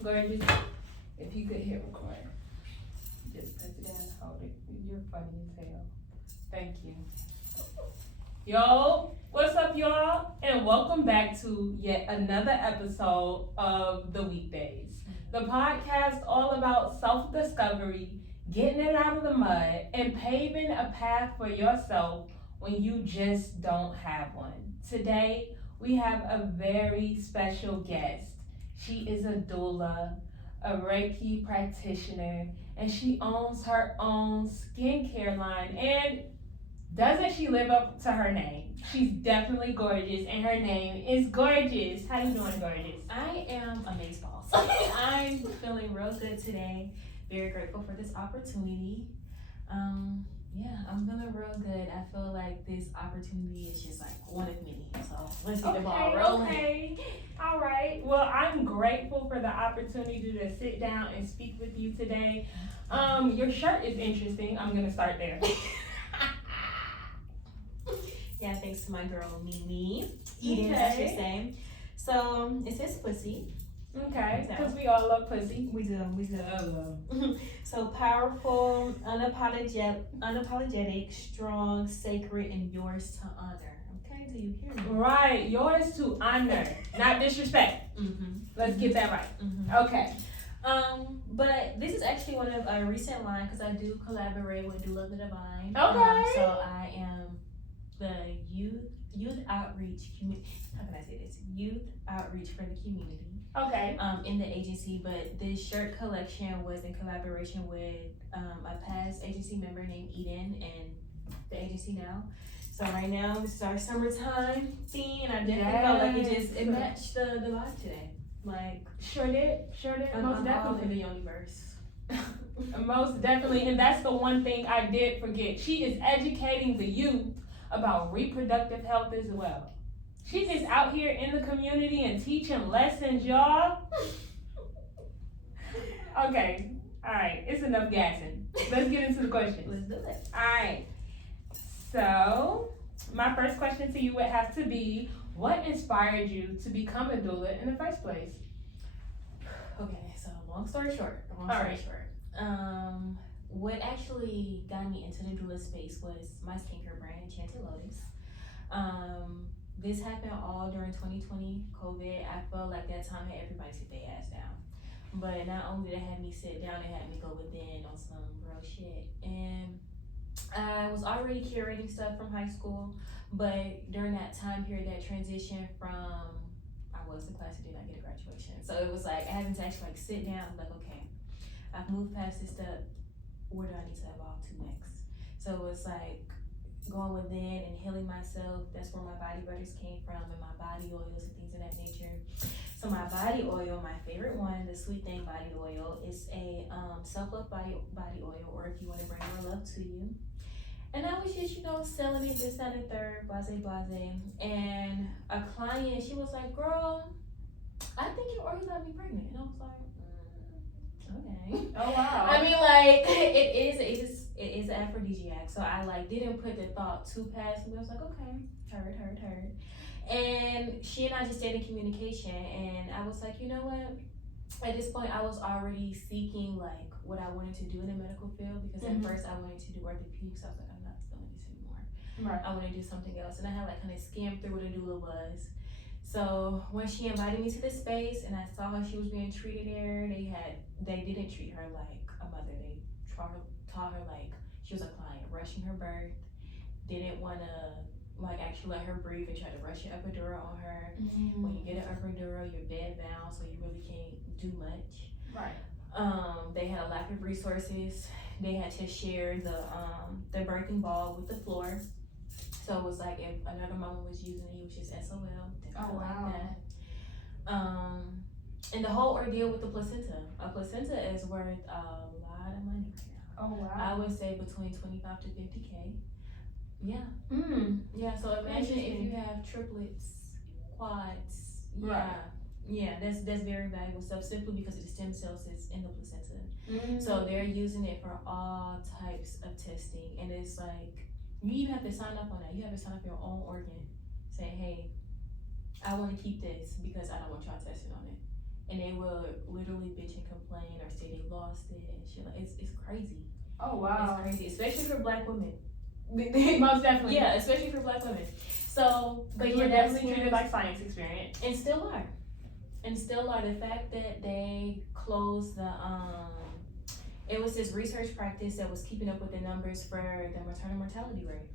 Gorgeous. If you could hit record, just press it down and hold it. You're funny as hell. Thank you. Yo, what's up, y'all? And welcome back to yet another episode of the Weak Daze, the podcast all about self-discovery, getting it out of the mud, and paving a path for yourself when you just don't have one. Today, we have a very special guest. She is a doula, a Reiki practitioner, and she owns her own skincare line. And doesn't she live up to her name? She's definitely gorgeous, and her name is Gorgeous. How you doing, Gorgeous? I am amazed, boss. I'm feeling real good today. Very grateful for this opportunity. I'm feeling real good. I feel like this opportunity is just like one of many. So let's get the ball rolling. Okay. All right. Well, I'm grateful for the opportunity to sit down and speak with you today. Your shirt is interesting. I'm gonna start there. Yeah, thanks to my girl Mimi. Eden, I should say. So it says pussy. Okay, because we all love pussy. We do. So powerful, unapologetic, strong, sacred, and yours to honor. Okay, do you hear me? Right, yours to honor, not disrespect. Let's get that right. Okay. But this is actually one of a recent line because I do collaborate with Doula the Divine. Okay. So I am the youth outreach. How can I say this? Youth outreach for the community. Okay. In the agency, but this shirt collection was in collaboration with a past agency member named Eden and the agency now. So right now this is our summertime theme, and I definitely felt like it matched the vibe today. Like Sure did. Most I'm all in definitely. the universe. Most definitely, and that's the one thing I did forget. She is educating the youth about reproductive health as well. She's just out here in the community and teaching lessons, y'all. Okay, all right, it's enough gassing. Let's get into the questions. Let's do it. All right, so my first question to you would have to be, what inspired you to become a doula in the first place? Okay, so long story short. What actually got me into the doula space was my skincare brand, Enchanted Lotus. This happened all during 2020 COVID. I felt like that time had everybody sit their ass down. But not only did it have me sit down, it had me go within on some real shit. And I was already curating stuff from high school, but during that time period, that transition from, I was the class that did not get a graduation. So it was like having to actually like sit down, like, okay, I've moved past this step, where do I need to evolve to next? So it was like going within and healing myself. That's where my body butters came from, and my body oils and things of that nature. So my body oil, my favorite one, the Sweet Thing body oil, is a self-love body oil, or if you want to bring more love to you. And I was just, selling it, this, that, and third, blase. And a client, she was like, girl, I think your oil got me pregnant. And I was like, okay. Oh wow. I mean, like, it is an aphrodisiac. So I didn't put the thought too past me. I was like, okay, heard. And she and I just stayed in communication, and I was like, you know what? At this point, I was already seeking like what I wanted to do in the medical field, because at first I wanted to do orthopedics. I was like, I'm not feeling this anymore. Right. I want to do something else, and I had like kind of skimmed through what a doula was. So when she invited me to this space and I saw how she was being treated there, they didn't treat her like a mother. They taught her like she was a client, rushing her birth, didn't want to like actually let her breathe, and try to rush an epidural on her. When you get an epidural, you're bed bound, so you really can't do much. Right. They had a lack of resources. They had to share the birthing ball with the floor. So it was like if another mama was using it, it was just SOL. Oh wow. Like that. And the whole ordeal with the placenta. A placenta is worth a lot of money right now. Oh wow. I would say between 25 to 50K. Yeah. Yeah. So imagine if you have triplets, quads. Yeah. Right. Yeah, that's very valuable stuff, simply because of the stem cells that's in the placenta. So they're using it for all types of testing, and it's like you even have to sign up on that. You have to sign up your own organ, saying, "Hey, I want to keep this because I don't want y'all testing on it." and they will literally bitch and complain or say they lost it and shit. Like it's crazy. Oh wow. It's crazy, especially for Black women. Most definitely. Yeah, especially for Black women. So, but you were definitely treated like science experiment, and still are. The fact that they closed the it was this research practice that was keeping up with the numbers for the maternal mortality rate.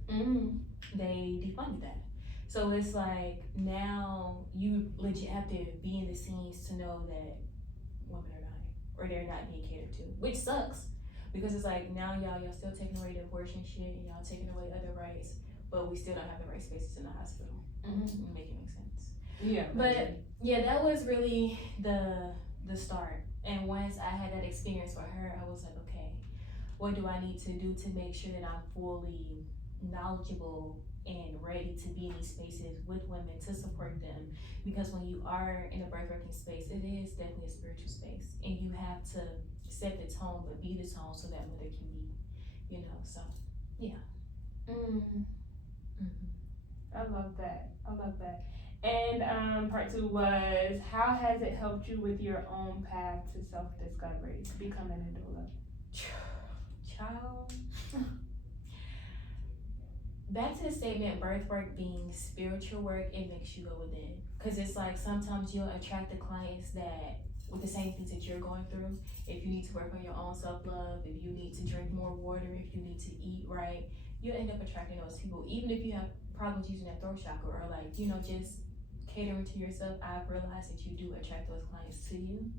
They defunded that. So it's like now you legit have to be in the scenes to know that women are dying or they're not being catered to, which sucks because it's like now y'all still taking away the abortion shit and y'all taking away other rights, but we still don't have the right spaces in the hospital. Make it make sense. Yeah. But yeah, that was really the start. And once I had that experience with her, I was like, okay, what do I need to do to make sure that I'm fully knowledgeable and ready to be in these spaces with women to support them? Because when you are in a birthworking space, it is definitely a spiritual space, and you have to set the tone, but be the tone so that mother can be, So, yeah. I love that. And part 2 was, how has it helped you with your own path to self-discovery, becoming a doula? Child. Back to the statement, birth work being spiritual work, it makes you go within. Because it's like sometimes you'll attract the clients that with the same things that you're going through. If you need to work on your own self-love, if you need to drink more water, if you need to eat right, you'll end up attracting those people. Even if you have problems using that throat chakra or like, just catering to yourself, I've realized that you do attract those clients to you.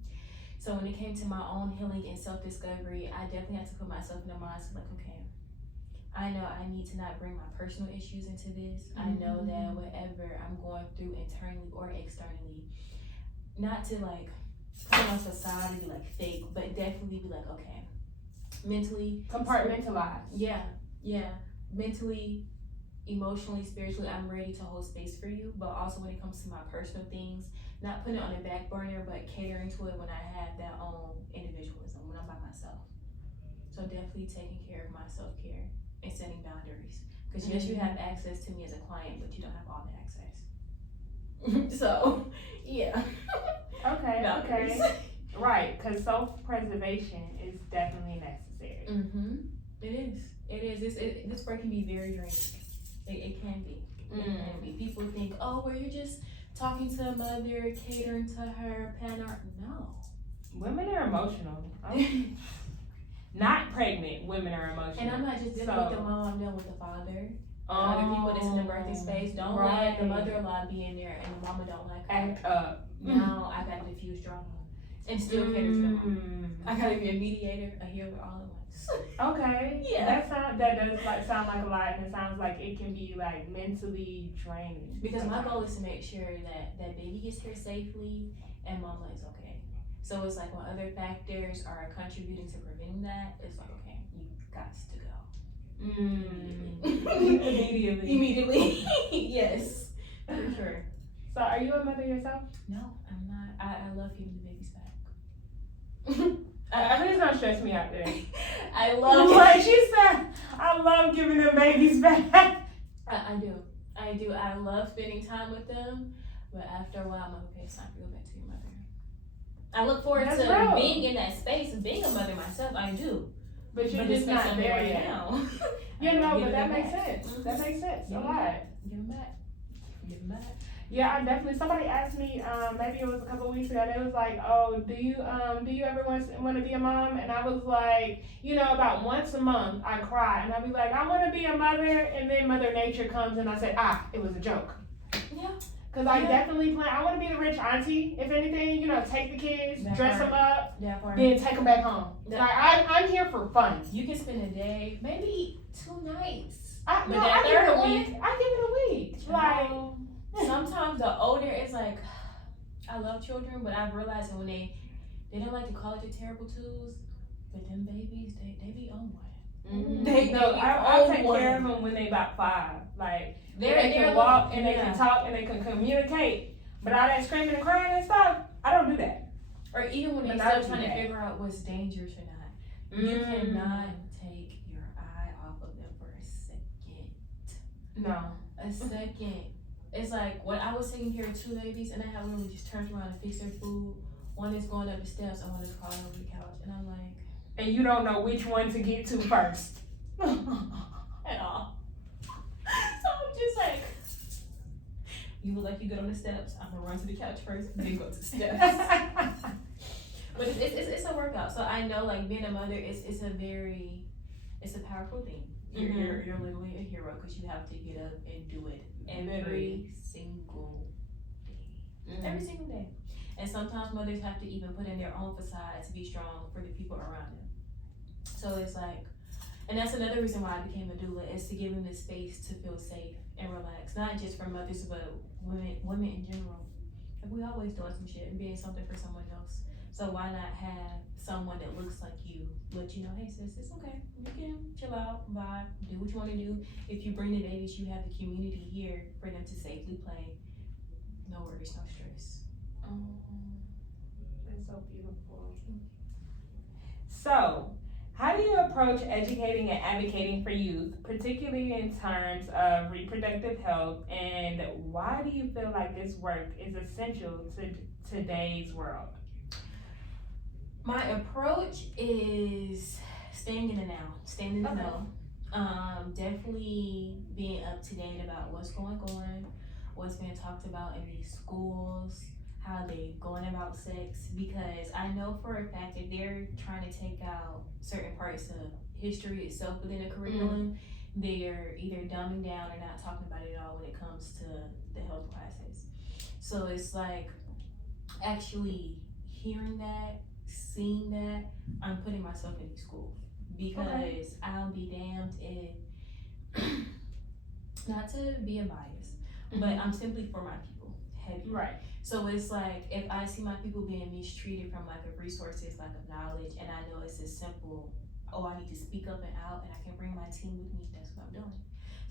So when it came to my own healing and self-discovery, I definitely had to put myself in the mindset like, okay, I know I need to not bring my personal issues into this. I know that whatever I'm going through internally or externally, not to like put on a facade and be like fake, but definitely be like, okay, mentally compartmentalize. Yeah. Mentally, emotionally, spiritually, I'm ready to hold space for you. But also when it comes to my personal things, not putting it on the back burner, but catering to it when I have that own individualism, when I'm by myself. So definitely taking care of my self-care and setting boundaries. Because yes, you have access to me as a client, but you don't have all the access. So, yeah. Okay. Right, because self-preservation is definitely necessary. It is. This work can be very draining. It can be. It can be. People think, oh, well, you're just talking to a mother, catering to her, no. Women are emotional. Not pregnant women are emotional. And I'm not just dealing with the mom, I'm dealing with the father. Other people that's in the birthing space. Don't let the mother-in-law be in there and the mama don't like her. Act up. Now I gotta diffuse drama and still cater to the mom. I gotta be a mediator, a healer, all at once. Okay. Yeah. That does sound like a lot, and it sounds like it can be like mentally draining. Because my goal is to make sure that baby gets here safely and mama is okay. So it's like when other factors are contributing to preventing that, it's like, okay, you got to go. Immediately. Yes, for sure. So are you a mother yourself? No, I'm not. I love giving the babies back. I think it's gonna stress me out today. I love what she said. I love giving them babies back. I do. I love spending time with them, but after a while, I'm like, okay, it's time to go back to your mother. I look forward to being in that space and being a mother myself. I do. But you're just not there right yet. Now. But that makes sense. That makes sense a lot. Give them back. Yeah, I definitely. Somebody asked me, maybe it was a couple of weeks ago. They was like, "Oh, do you ever want to be a mom?" And I was like, about once a month I cry and I'd be like, "I want to be a mother," and then Mother Nature comes and I say, it was a joke. Yeah. Because I definitely plan. I want to be the rich auntie, if anything. Take the kids, dress them up, then take them back home. I'm here for fun. You can spend a day, maybe 2 nights. I give it a week. I give it a week. Sometimes the older it's like, I love children, but I've realized that when they don't like to call it the terrible twos, but them babies, they be on one. I'll take care of them when they about 5. Like they can walk and they can talk and they can communicate. But all that screaming and crying and stuff, I don't do that. Or even when they're still trying to figure out what's dangerous or not. You cannot take your eye off of them for a second. No. A second. It's like when I was taking care of 2 babies and I had literally just turned around and fixed their food One is going up the steps and one is crawling over the couch. And I'm like, And you don't know which one to get to first. at all. So I'm just like, you look like you good on the steps. I'm gonna run to the couch first, then go to the steps. But it's a workout. So I know like being a mother it's a powerful thing. You're literally a hero because you have to get up and do it every single day. Every single day. And sometimes mothers have to even put in their own facade to be strong for the people around them. So it's like, and that's another reason why I became a doula, is to give them the space to feel safe and relax. Not just for mothers, but women in general. Like we always doing some shit and being something for someone else. So why not have someone that looks like you let you know, hey sis, it's okay. You can chill out, vibe, do what you want to do. If you bring the babies, you have the community here for them to safely play. No worries, no stress. That's so beautiful. So, how do you approach educating and advocating for youth, particularly in terms of reproductive health, and why do you feel like this work is essential to today's world? My approach is staying in the now, staying in the know. Definitely being up to date about what's going on, what's being talked about in these schools, how they going about sex, because I know for a fact that they're trying to take out certain parts of history itself within the curriculum. They're either dumbing down or not talking about it at all when it comes to the health classes. So it's like actually hearing that, seeing that, I'm putting myself in these schools because I'll be damned if, not to be a bias, but I'm simply for my people, heavy. Right. So it's like, if I see my people being mistreated from lack of resources, lack of knowledge, and I know it's as simple, oh, I need to speak up and out, and I can bring my team with me, that's what I'm doing.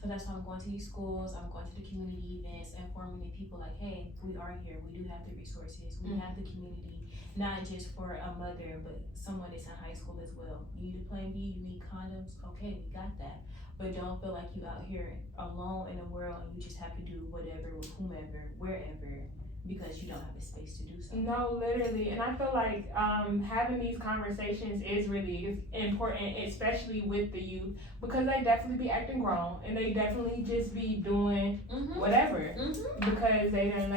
So that's why I'm going to these schools, I'm going to the community events, informing the people like, hey, we are here, we do have the resources, we have the community, not just for a mother, but someone that's in high school as well. You need a plan B, you need condoms, okay, we got that. But don't feel like you out here alone in the world and you just have to do whatever with whomever, wherever, because you don't have the space to do so. No, literally, and I feel like having these conversations is really important, especially with the youth, because they definitely be acting grown and they definitely just be doing whatever because they don't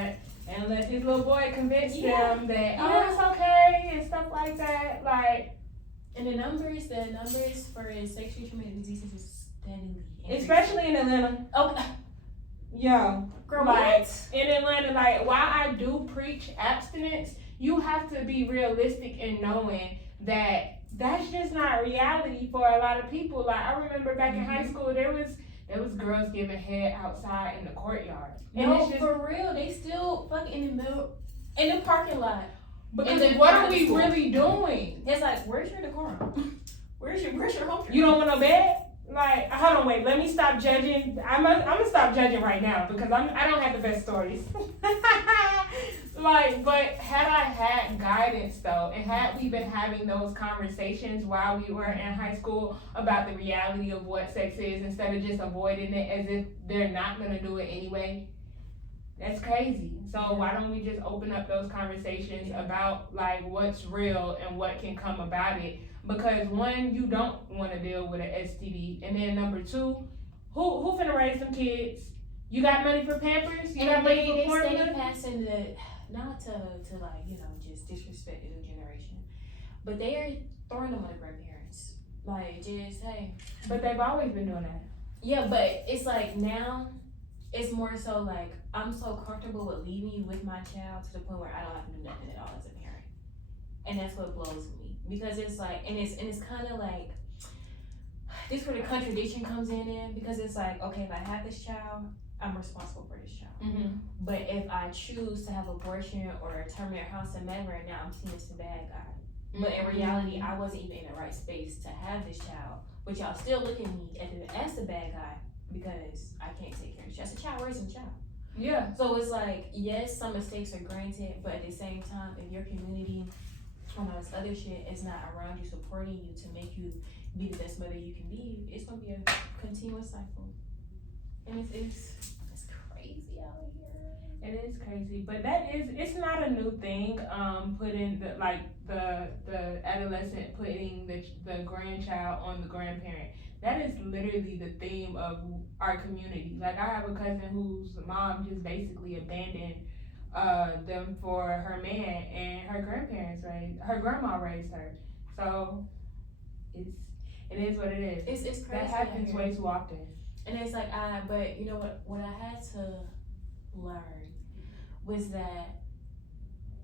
let this little boy convince them that it's okay and stuff like that. Like, and the numbers for sexually transmitted diseases is steadily increasing. Especially in Atlanta. Okay. Yo, girl, like what? in Atlanta, like while I do preach abstinence, you have to be realistic in knowing that that's just not reality for a lot of people. Like I remember back in high school, there was girls giving head outside in the courtyard. And no, for real, they still fucking in the middle, in the parking lot. Because what are we really doing? It's like, where's your decorum? Where's your home? You don't want no bed? Like, hold on, wait. Let me stop judging. I'm gonna stop judging right now because I don't have the best stories. Like, but had I had guidance though, and had we been having those conversations while we were in high school about the reality of what sex is, instead of just avoiding it as if they're not gonna do it anyway, that's crazy. So why don't we just open up those conversations about like what's real and what can come about it? Because one, you don't want to deal with an STD, and then number two, who finna raise some kids? You got money for Pampers? You got money for formula? They passing the, not to like, you know, just disrespect the new generation, but they are throwing them on the grandparents. Like, just, hey. But they've always been doing that. Yeah, but it's like now, it's more so like, I'm so comfortable with leaving you with my child to the point where I don't have to do nothing at all as a parent. And that's what blows me. Because it's like, and it's kind of like, this is where the contradiction comes in, because it's like, okay, if I have this child, I'm responsible for this child. But if I choose to have abortion or terminate her house and marry her, now I'm seen as the bad guy. But in reality, I wasn't even in the right space to have this child. But y'all still look at me as the bad guy because I can't take care of this child. It's a child raising a child. Yeah. So it's like, yes, some mistakes are granted, but at the same time, if your community and all this other shit is not around you, supporting you to make you be the best mother you can be, it's gonna be a continuous cycle. And it's crazy out here. It is crazy, but it's not a new thing. Putting the adolescent putting the grandchild on the grandparent. That is literally the theme of our community. Like, I have a cousin whose mom just basically abandoned them for her man, and her grandma raised her. So it is what it is. It's crazy. That happens way too often. And it's like but you know what I had to learn was that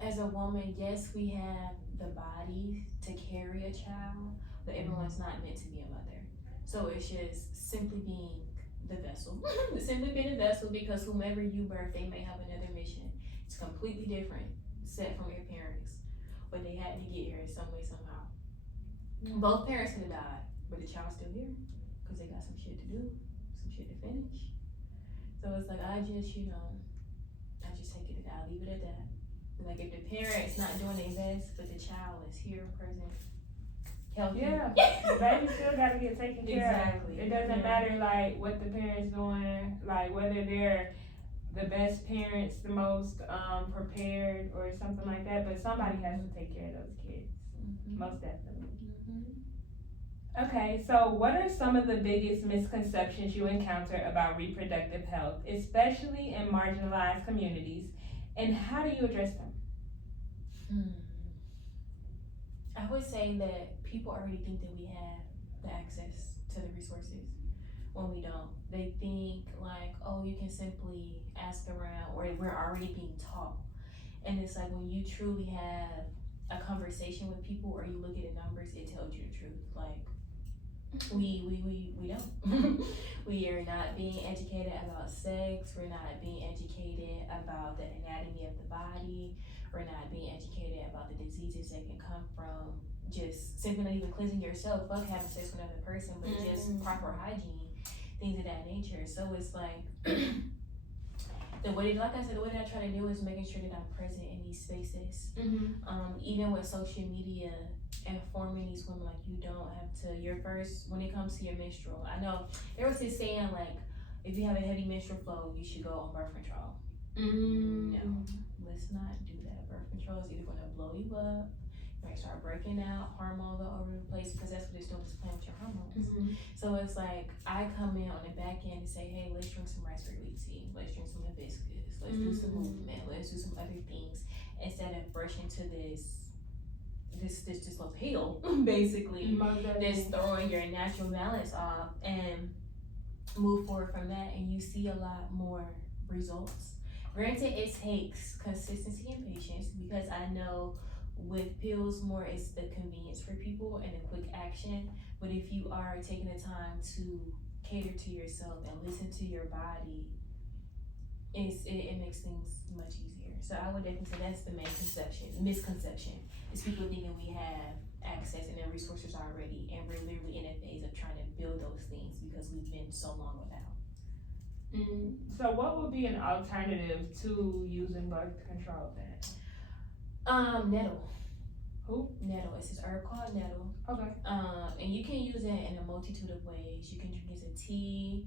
as a woman, yes, we have the body to carry a child, but everyone's not meant to be a mother. So it's just simply being the vessel. Simply being a vessel, because whomever you birth, they may have another mission. It's completely different, set from your parents, but they had to get here in some way, somehow. Both parents could have died, but the child's still here because they got some shit to do, some shit to finish. So it's like, I just take it, I'll leave it at that. Like, if the parent's not doing their best, but the child is here, present, healthy. Yeah, the baby still gotta get taken care Exactly. of. It doesn't matter, like, what the parents doing, like, whether they're the best parents, the most prepared, or something like that, but somebody has to take care of those kids. Most definitely. Okay, so what are some of the biggest misconceptions you encounter about reproductive health, especially in marginalized communities, and how do you address them? I would say that people already think that we have the access to the resources when we don't. They think like, oh, you can simply ask around, or we're already being taught. And it's like, when you truly have a conversation with people, or you look at the numbers, it tells you the truth. Like, we don't. We are not being educated about sex. We're not being educated about the anatomy of the body. We're not being educated about the diseases that can come from just simply not even cleansing yourself, fuck having sex with another person, but just proper hygiene, things of that nature. So it's like, the way that I try to do is making sure that I'm present in these spaces. Even with social media, informing these women, like, you don't have to, when it comes to your menstrual. I know there was this saying, like, if you have a heavy menstrual flow, you should go on birth control. No, let's not do that. Birth control is either gonna blow you up, you might start breaking out hormones all over the place, because that's what it's doing, is playing with your hormones. So it's like, I come in on the back end and say, hey, let's drink some raspberry leaf tea, let's drink some hibiscus, let's do some movement, let's do some other things, instead of rushing to this love heal, basically. This throwing your natural balance off and move forward from that, and you see a lot more results. Granted, it takes consistency and patience, because I know with pills, more it's the convenience for people and the quick action. But if you are taking the time to cater to yourself and listen to your body, it makes things much easier. So I would definitely say that's the main misconception, is people thinking we have access and the resources already, and we're literally in a phase of trying to build those things because we've been so long without. So what would be an alternative to using birth control then? Nettle. Who? Nettle. It's this herb called nettle. Okay. And you can use it in a multitude of ways. You can drink it as a tea,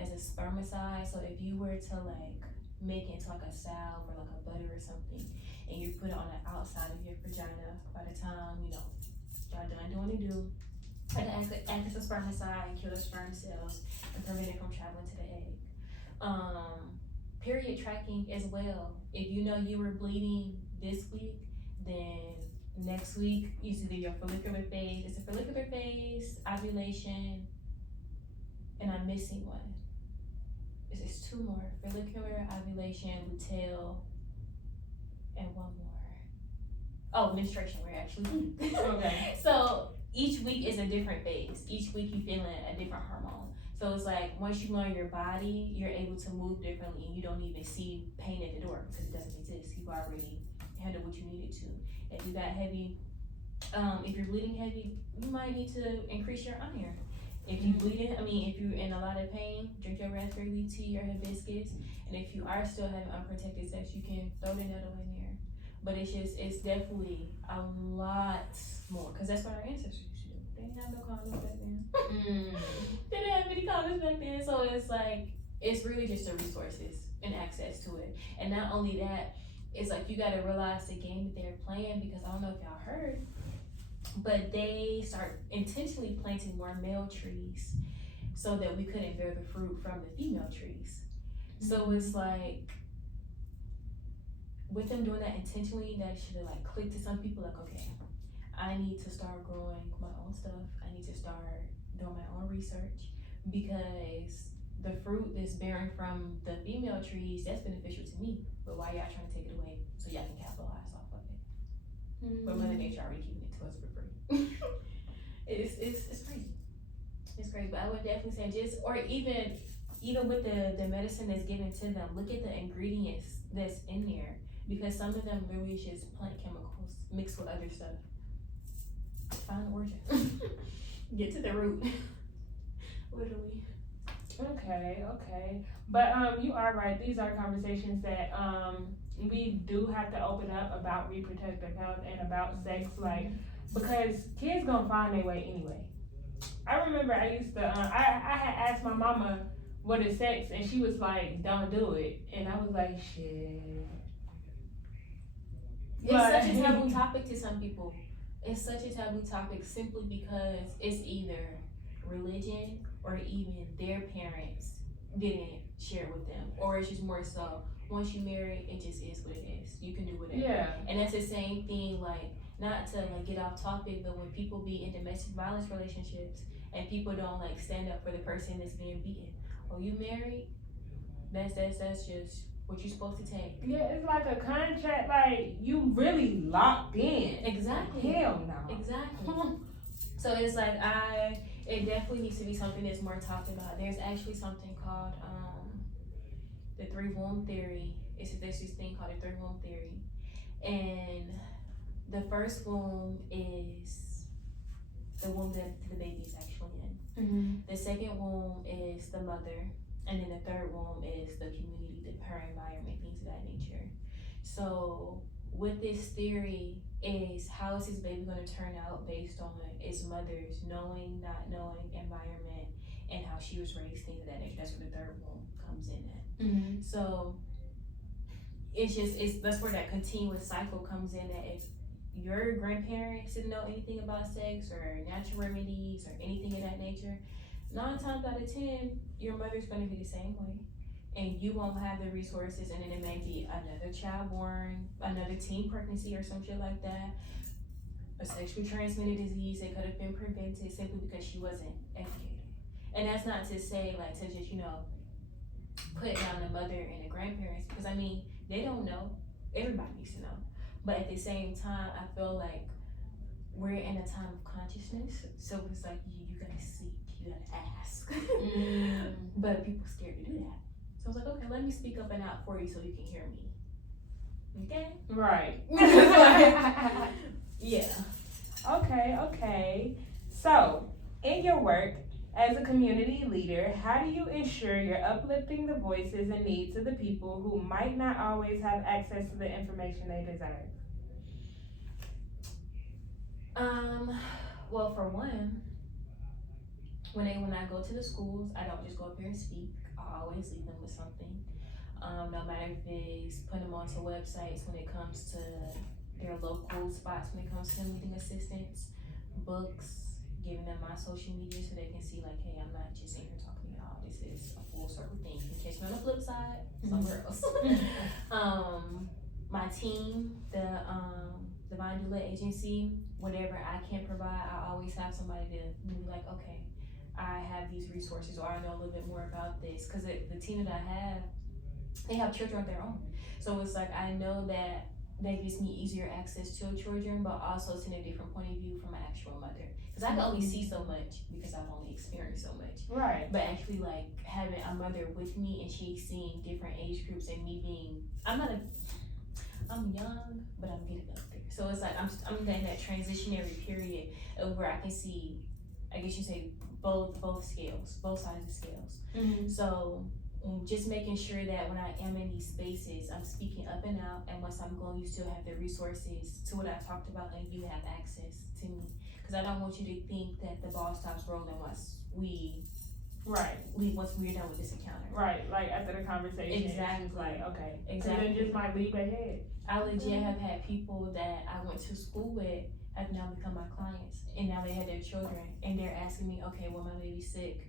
as a spermicide. So if you were to like make it into like a salve or like a butter or something, and you put it on the outside of your vagina, by the time y'all done doing what you do, it acts as a spermicide and kill the sperm cells and prevent it from traveling to the egg. Period tracking as well. If you know you were bleeding this week, then next week it's either your follicular phase. It's a follicular phase, ovulation, and I'm missing one. It's two more: follicular, ovulation, luteal, and one more. Oh, menstruation. We're actually Okay. So each week is a different phase. Each week you feeling a different hormone. So it's like, once you learn your body, you're able to move differently, and you don't even see pain at the door because it doesn't exist. You've already handled what you needed to. If you got heavy, if you're bleeding heavy, you might need to increase your iron. If you bleeding, if you're in a lot of pain, drink your raspberry leaf tea or hibiscus. And if you are still having unprotected sex, you can throw the nettle in there. But it's definitely a lot more, because that's what our ancestors used to do. They didn't have no condoms back then. They didn't have any condoms back then. So it's like, it's really just the resources and access to it. And not only that, it's like you gotta realize the game that they're playing, because I don't know if y'all heard, but they start intentionally planting more male trees so that we couldn't bear the fruit from the female trees. So it's like, with them doing that intentionally, that should have like clicked to some people, like, okay, I need to start growing my own stuff. I need to start doing my own research, because the fruit that's bearing from the female trees, that's beneficial to me. But why y'all trying to take it away so y'all can capitalize off of it? But Mother Nature already giving it to us for free. It's crazy. It's crazy. But I would definitely say just, or even with the medicine that's given to them, look at the ingredients that's in there, because some of them literally is just plant chemicals mixed with other stuff. Find the origin. Get to the root. Literally. Okay. But you are right. These are conversations that we do have to open up about reproductive health and about sex, like, because kids gonna find their way anyway. I remember I used to I had asked my mama what is sex, and she was like, "Don't do it," and I was like, "Shit." It's such a taboo topic to some people. It's such a taboo topic simply because it's either religion or even their parents didn't share with them, or it's just more so once you marry, it just is what it is. You can do whatever. Yeah. And that's the same thing, like, not to like get off topic, but when people be in domestic violence relationships and people don't like stand up for the person that's being beaten. Oh, you married? That's just what you're supposed to take. Yeah, it's like a contract, like you really locked in. Exactly. Hell no. Exactly. So it's like it definitely needs to be something that's more talked about. There's actually something called the 3 womb theory. There's this thing called the 3 womb theory, and the first womb is the womb that the baby is actually in. The second womb is the mother, and then the third womb is the community, her environment, things of that nature. So with this theory is, how is this baby going to turn out based on its mother's knowing, not knowing environment, and how she was raised, things of that nature. That's where the third womb comes in at. So that's where that continuous cycle comes in, that if your grandparents didn't know anything about sex or natural remedies or anything of that nature, 9 times out of 10, your mother's going to be the same way. And you won't have the resources, and then it may be another child born, another teen pregnancy or some shit like that, a sexually transmitted disease that could have been prevented simply because she wasn't educated. And that's not to say, like, to just, put down the mother and the grandparents, because I mean, they don't know. Everybody needs to know. But at the same time, I feel like we're in a time of consciousness, so it's like you gotta seek, you gotta ask. But people scared to do that. So I was like, okay, let me speak up and out for you so you can hear me. Okay? Right. Yeah. Okay. So, in your work as a community leader, how do you ensure you're uplifting the voices and needs of the people who might not always have access to the information they deserve? Well, for one, when I go to the schools, I don't just go up here and speak. I always leave them with something. No matter if it's putting them onto websites when it comes to their local spots, when it comes to needing assistance, books, giving them my social media so they can see, like, hey, I'm not just in here talking to y'all. This is a full circle thing. You can catch me on the flip side, somewhere else. My team, the Divine Doula Agency, whatever I can provide, I always have somebody to be like, okay, I have these resources, or I know a little bit more about this, because the team that I have, they have children of their own. So it's like, I know that that gives me easier access to children, but also seeing a different point of view from an actual mother. Because I can only see so much because I've only experienced so much. Right. But actually, like, having a mother with me and she's seeing different age groups, and me being, I'm young, but I'm getting up there. So it's like, I'm in that transitionary period of where I can see, I guess you say, both scales, both sides of the scales. So just making sure that when I am in these spaces, I'm speaking up and out, and once I'm going, you still have the resources to what I talked about, and you have access to me. Because I don't want you to think that the ball stops rolling once we Right. Once we're done with this encounter. Right. Like after the conversation. Exactly. It's like, okay. Exactly. And then just might leave their head. I legit have had people that I went to school with have now become my clients, and now they have their children, and they're asking me, okay, well, my baby's sick,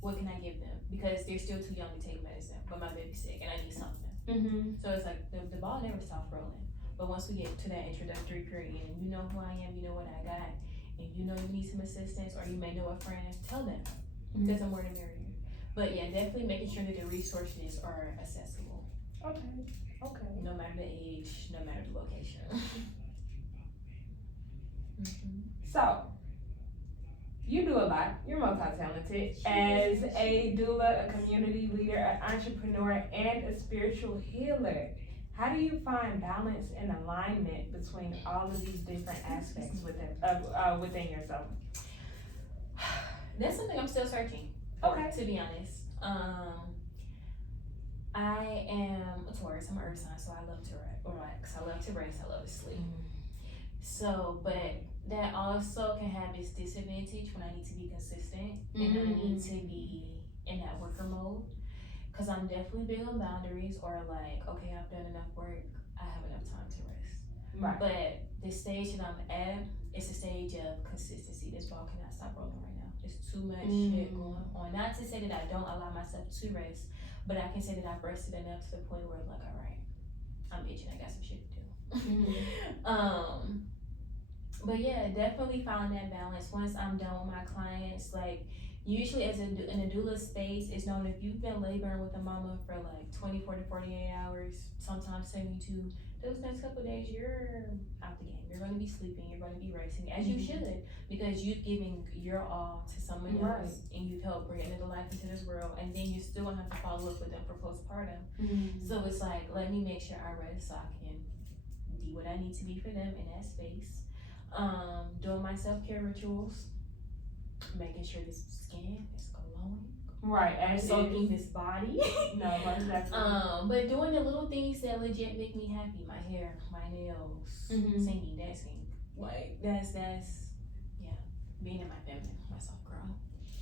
what can I give them? Because they're still too young to take medicine, but my baby's sick, and I need something. Mm-hmm. So it's like the ball never stops rolling. But once we get to that introductory period, and you know who I am, you know what I got, and you know you need some assistance, or you may know a friend, tell them. Because the more the merrier. But yeah, definitely making sure that the resources are accessible. Okay. Okay. No matter the age, no matter the location. So, you do a lot. You're multi-talented. As a doula, a community leader, an entrepreneur, and a spiritual healer, how do you find balance and alignment between all of these different aspects within yourself? That's something I'm still searching. Okay. To be honest. I am a Taurus, I'm an earth sign, so I love to relax, I love to rest, I love to sleep. So, but that also can have its disadvantage when I need to be consistent and I need to be in that worker mode. Cause I'm definitely big on boundaries, or like, okay, I've done enough work, I have enough time to rest. Right. But the stage that I'm at, it's a stage of consistency. This ball cannot stop rolling right now. There's too much shit going on. Not to say that I don't allow myself to rest, but I can say that I've rested enough to the point where I'm like, all right, I'm itching, I got some shit to do. But yeah, definitely found that balance. Once I'm done with my clients, like usually in a doula space, it's known if you've been laboring with a mama for like 24 to 48 hours, sometimes 72, those next couple of days, you're out the game. You're going to be sleeping, you're going to be resting, as you should, because you've given your all to someone else, and you've helped bring another life into this world, and then you still want to have to follow up with them for postpartum. So it's like, let me make sure I rest so I can be what I need to be for them in that space. Doing my self-care rituals, making sure this skin is glowing. Right, and soaking this body. No, exactly. But doing the little things that legit make me happy, my hair, my nails, singing, dancing. Like that's yeah, being in my feminine, my soft girl.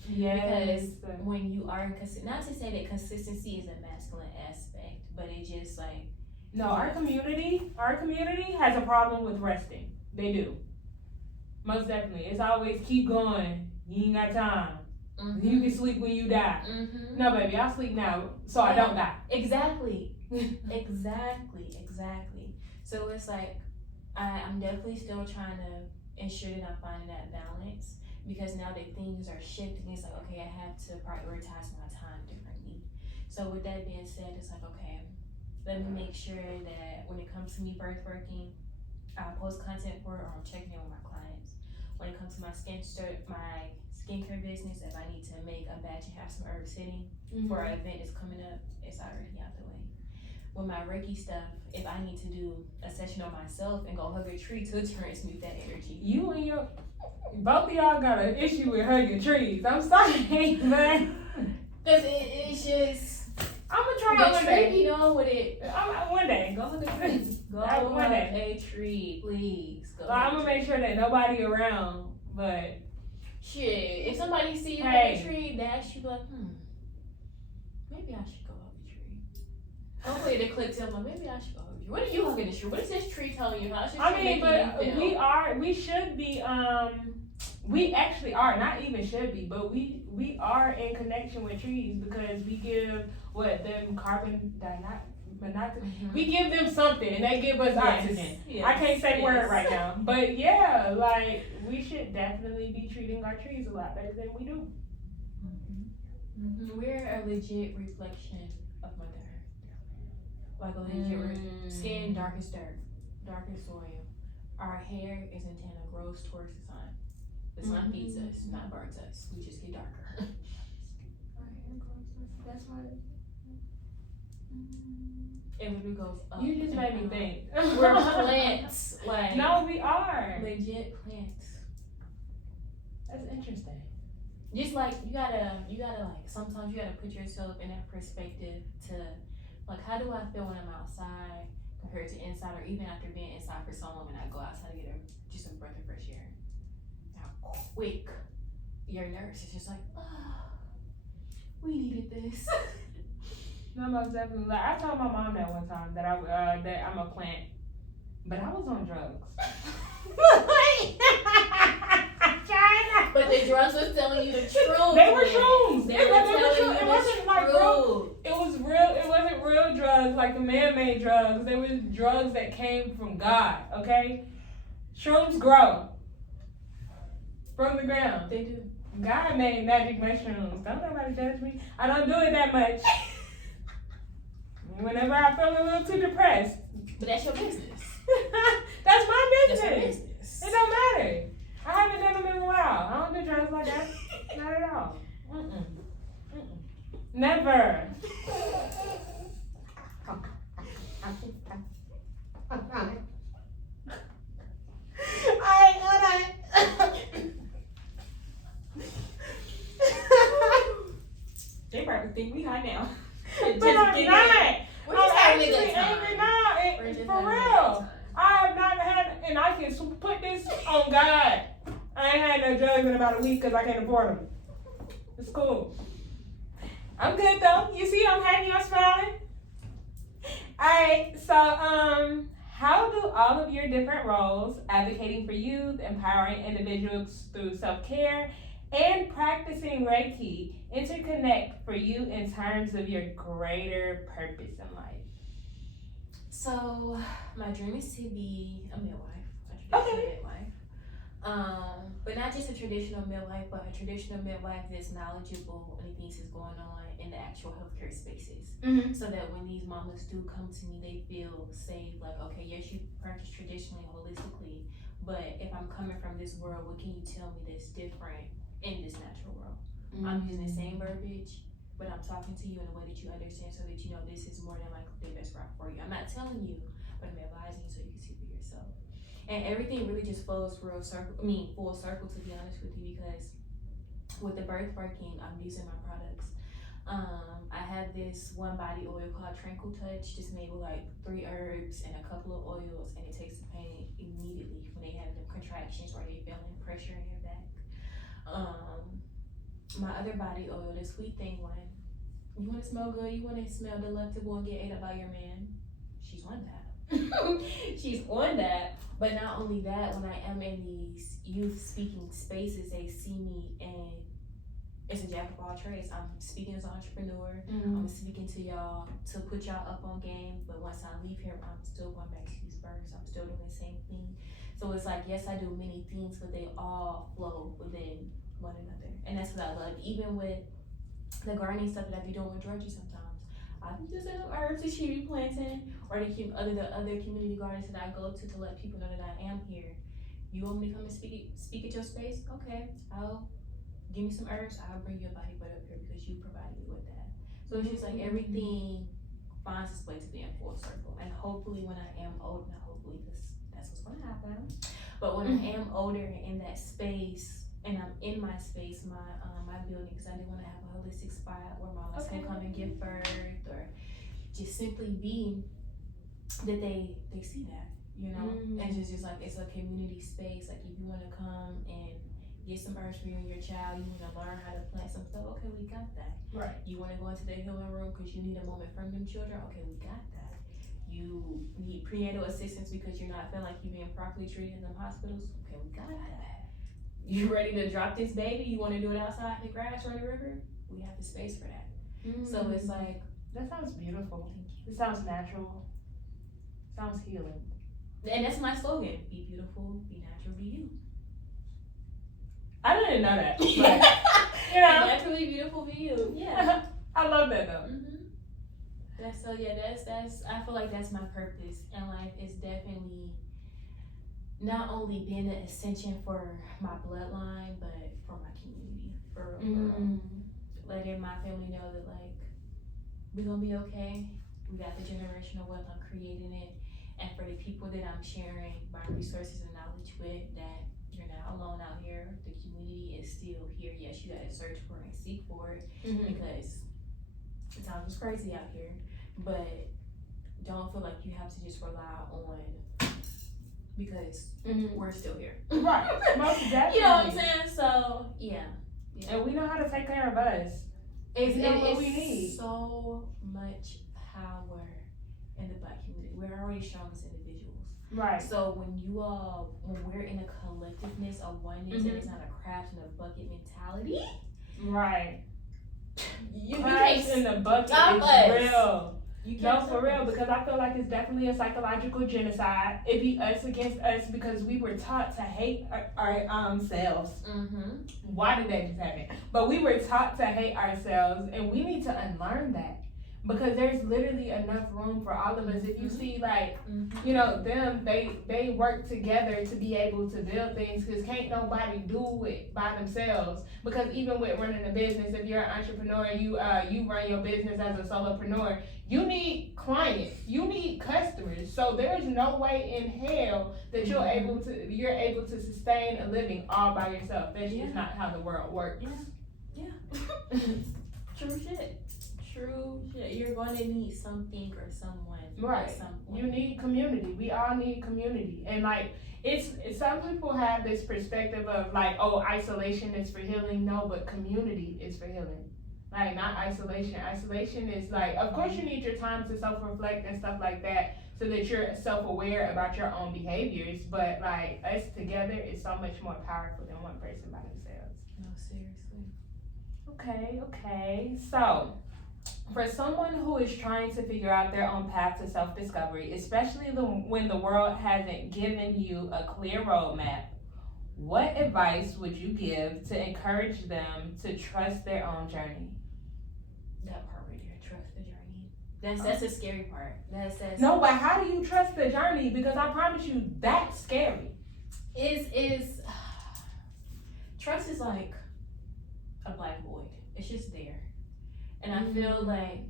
Yeah. Because when you are not to say that consistency is a masculine aspect, but it just like no, our community has a problem with resting. They do. Most definitely. It's always keep going. You ain't got time. You can sleep when you die. No, baby, I'll sleep now so I don't die. Exactly. Exactly. So it's like, I'm definitely still trying to ensure that I'm finding that balance, because now that things are shifting, it's like, okay, I have to prioritize my time differently. So with that being said, it's like, okay, let me make sure that when it comes to me birth working, I post content for it, or I'm checking in with my clients. When it comes to my skincare business, if I need to make a batch and have some herbs sitting for an event that's coming up, it's already out the way. With my Reiki stuff, if I need to do a session on myself and go hug a tree to transmute that energy. You and both of y'all got an issue with hugging trees. I'm sorry, man. Cause it's just, I'm gonna try it one day. You know, with it. One day. Go hug a tree. Go hug a tree, please. So I'm gonna make sure that nobody around, but shit, if somebody see you hug a tree, that should be like, maybe I should go hug a tree. Hopefully they click to like, maybe I should go hug a tree. What are you hugging the tree? What is this tree telling you? How should we should be, we actually are, not even should be, but we are in connection with trees, because we give them carbon monoxide. We give them something and they give us oxygen. Yes. I can't say the word right now, but yeah, like we should definitely be treating our trees a lot better than we do. We're a legit reflection of Mother Earth. Like a legit skin, dark as dirt, dark as soil. Our hair is antenna, grows towards the sun. The sun feeds us, not burns us. We just get darker. Our hair grows. That's why. It goes up. You just made me think. We're plants. Like no, we are legit plants. That's interesting. Just like you gotta like sometimes you gotta put yourself in that perspective to like, how do I feel when I'm outside compared to inside, or even after being inside for so long and I go outside to get just a breath of fresh air. How quick your nerves is just like, We needed this. No, most definitely. Like, I told my mom that one time that that I'm a plant, but I was on drugs. But the drugs was telling you the truth. They were shrooms. They were telling you It wasn't like real. truth. It was real. It wasn't real drugs like the man-made drugs. They were drugs that came from God. Okay, shrooms grow from the ground. They do. God made magic mushrooms. Don't nobody judge me. I don't do it that much. Whenever I feel a little too depressed. But that's your business. That's my business. That's your business. It don't matter. I haven't done them in a while. I don't do drugs like that. Not at all. Mm-mm. Mm-mm. Never. They probably think we high now. But I'm not. We're just having a actually good time. angry now. We're just For having a good real. time. I have not had, and I can put this on God. I ain't had no drugs in about a week because I can't afford them. It's cool. I'm good though. You see, I'm happy. I'm smiling. Alright, so how do all of your different roles, advocating for youth, empowering individuals through self-care, and practicing Reiki, interconnect for you in terms of your greater purpose in life? So my dream is to be a midwife, a traditional midwife. But not just a traditional midwife, but a traditional midwife that's knowledgeable on the things that's going on in the actual healthcare spaces. Mm-hmm. So that when these mamas do come to me, they feel safe. Like, okay, yes, you practice traditionally, holistically, but if I'm coming from this world, what can you tell me that's different in this natural world? Mm-hmm. I'm using the same verbiage, but I'm talking to you in a way that you understand, so that you know this is more than likely the best route for you. I'm not telling you, but I'm advising you so you can see for yourself. And everything really just flows full circle, to be honest with you, because with the birth working, I'm using my products. I have this one body oil called Tranquil Touch, just made with like 3 herbs and a couple of oils, and it takes the pain immediately when they have them contractions or they feeling pressure in their back. My other body oil, the sweet thing one, you want to smell good, you want to smell delectable and get ate up by your man, she's on that. She's on that. But not only that, when I am in these youth speaking spaces, they see me and it's a jack of all trades. I'm speaking as an entrepreneur. Mm-hmm. I'm speaking to y'all to put y'all up on game. But once I leave here, I'm still going back to these birds. I'm still doing the same thing. So it's like, yes, I do many things, but they all flow within one another. And that's what I love. Even with the gardening stuff that I be doing with Georgie sometimes. I be using them herbs that she be planting, or the other community gardens that I go to let people know that I am here. You want me to come and speak at your space? Okay, I'll give me some herbs. I'll bring your body butt up here because you provided me with that. So it's just like everything finds its way to be in full circle. And hopefully, when I am old, not hopefully, because that's what's going to happen. But when I am older and in that space, and I'm in my space, my building, because I do want to have a holistic spot where mamas can come and give birth, or just simply be that they see that, you know. And it's just like, it's a community space. Like, if you want to come and get some herbs for you and your child, you want to learn how to plant some stuff, okay, we got that. Right. You want to go into the healing room because you need a moment from them children, okay, we got that. You need prenatal assistance because you're not feeling like you're being properly treated in them hospitals, okay, we got that. You ready to drop this baby? You want to do it outside in the grass or in the river? We have the space for that. So it's like, that sounds beautiful. It sounds natural. Sounds healing. and that's my slogan: be beautiful, be natural, be you. I didn't know that. But, Be naturally beautiful, be you. Yeah. I love that though. That's I feel like that's my purpose in life. Is definitely not only being an ascension for my bloodline, but for my community. For real. Letting my family know that, like, we're gonna be okay. We got the generational wealth. I'm creating it. And for the people that I'm sharing my resources and knowledge with, that you're not alone out here. The community is still here. Yes, you gotta search for it and seek for it, because the times is crazy out here. But don't feel like you have to just rely on, because we're still here. Right. Most definitely. You know what I'm saying? So yeah. And we know how to take care of us. what we need. So much power in the Black community. We're already strong as individuals. Right. So when we're in a collectiveness, a oneness, and it's not a crabs in a bucket mentality. Right. You Crabs in the bucket is real. No, for real, because I feel like it's definitely a psychological genocide. It be us against us because we were taught to hate our selves. Mm-hmm. Why did that just happen? But we were taught to hate ourselves, and we need to unlearn that. Because there's literally enough room for all of us. If you see, like, you know, them, they work together to be able to build things, because can't nobody do it by themselves. Because even with running a business, if you're an entrepreneur, you run your business as a solopreneur, you need clients, you need customers. So there's no way in hell that you're able to sustain a living all by yourself. That's just not how the world works. Yeah. True shit. You're going to need something or someone. Right. You need community. We all need community. And like, it's some people have this perspective of like, oh, isolation is for healing. No, but community is for healing. Like, not isolation. Isolation is like, of course you need your time to self-reflect and stuff like that, so that you're self-aware about your own behaviors. But like, us together is so much more powerful than one person by themselves. No, seriously. Okay. So, for someone who is trying to figure out their own path to self-discovery, especially when the world hasn't given you a clear roadmap, what advice would you give to encourage them to trust their own journey? That part right there, trust the journey. That's the scary part. No, but how do you trust the journey? Because I promise you, that's scary. Trust is like a black void. It's just there. And I feel like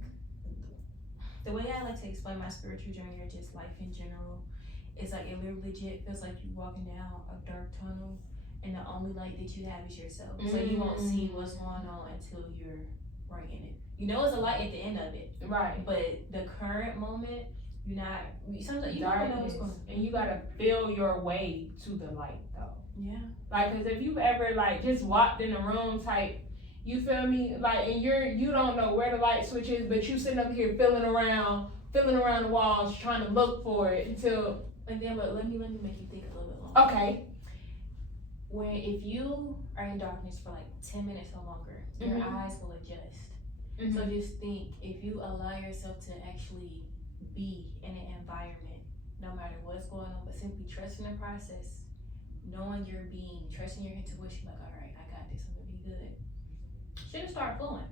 the way I like to explain my spiritual journey or just life in general is like, it legit feels like you're walking down a dark tunnel and the only light that you have is yourself. So you won't see what's going on until you're right in it. You know it's a light at the end of it. Right. But the current moment, sometimes you don't know what's going on. And you gotta feel your way to the light though. Yeah. Like, cause if you've ever like just walked in a room type, you feel me? Like, and you don't know where the light switch is, but you sitting up here feeling around the walls, trying to look for it until. And then, but let me make you think a little bit longer. Okay. If you are in darkness for like 10 minutes or longer, your eyes will adjust. So just think, if you allow yourself to actually be in an environment, no matter what's going on, but simply trusting the process, knowing your being, trusting your intuition, like, all right, I got this, I'm gonna be good. Shouldn't start flowing.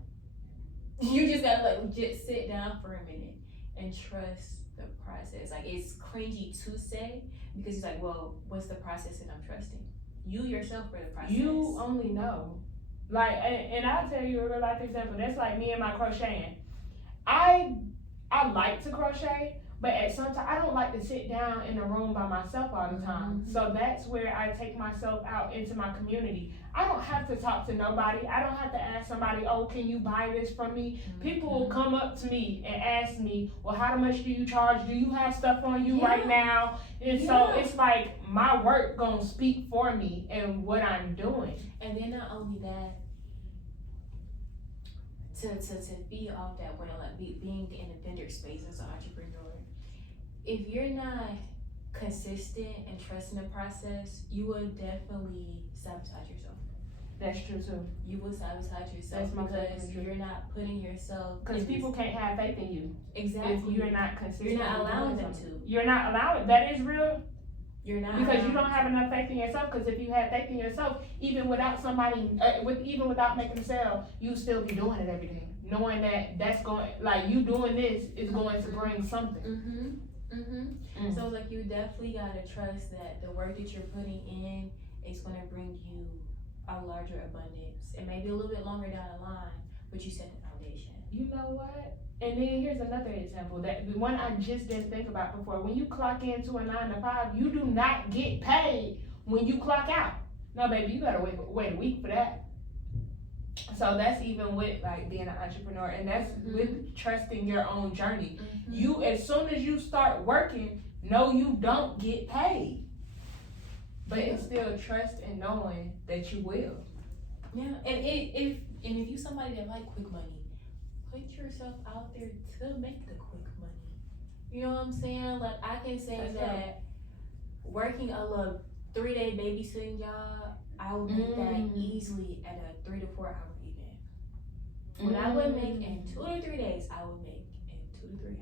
You just gotta like legit sit down for a minute and trust the process. Like, it's cringy to say because it's like, well, what's the process that I'm trusting? You yourself for the process. You only know. Like, and I'll tell you a real life example. That's like me and my crocheting. I like to crochet, but at some time I don't like to sit down in a room by myself all the time. So that's where I take myself out into my community. I don't have to talk to nobody. I don't have to ask somebody, oh, can you buy this from me? People will come up to me and ask me, well, how much do you charge? Do you have stuff on you right now? And so it's like my work gonna speak for me and what I'm doing. And then not only that, to be off that way, like being in the vendor space as an entrepreneur, if you're not consistent and trusting the process, you will definitely sabotage yourself. That's true too. You will sabotage yourself because you're not putting yourself. Because people can't have faith in you. Exactly. If you're not consistent. You're not allowing them to. You're not allowing. That is real. You're not. Because you don't have enough faith in yourself. Because if you had faith in yourself, even without somebody, even without making a sale, you still be doing it every day, knowing that that's going, like, you doing this is going to bring something. So like, you definitely gotta trust that the work that you're putting in is gonna bring you a larger abundance. It may be a little bit longer down the line, but you set the foundation. You know what? And then here's another example, that the one I just didn't think about before. When you clock into a 9 to 5, you do not get paid when you clock out. No, baby, you gotta wait a week for that. So that's even with like being an entrepreneur, and that's with trusting your own journey. You, as soon as you start working, no, you don't get paid, but it's still trust and knowing that you will. Yeah, and if you somebody that like quick money, put yourself out there to make the quick money. You know what I'm saying? Like I can say That's that working a little 3-day babysitting job, I would make that easily at a 3 to 4 hour event. What I would make in 2 to 3 days, I would make in 2 to 3 hours.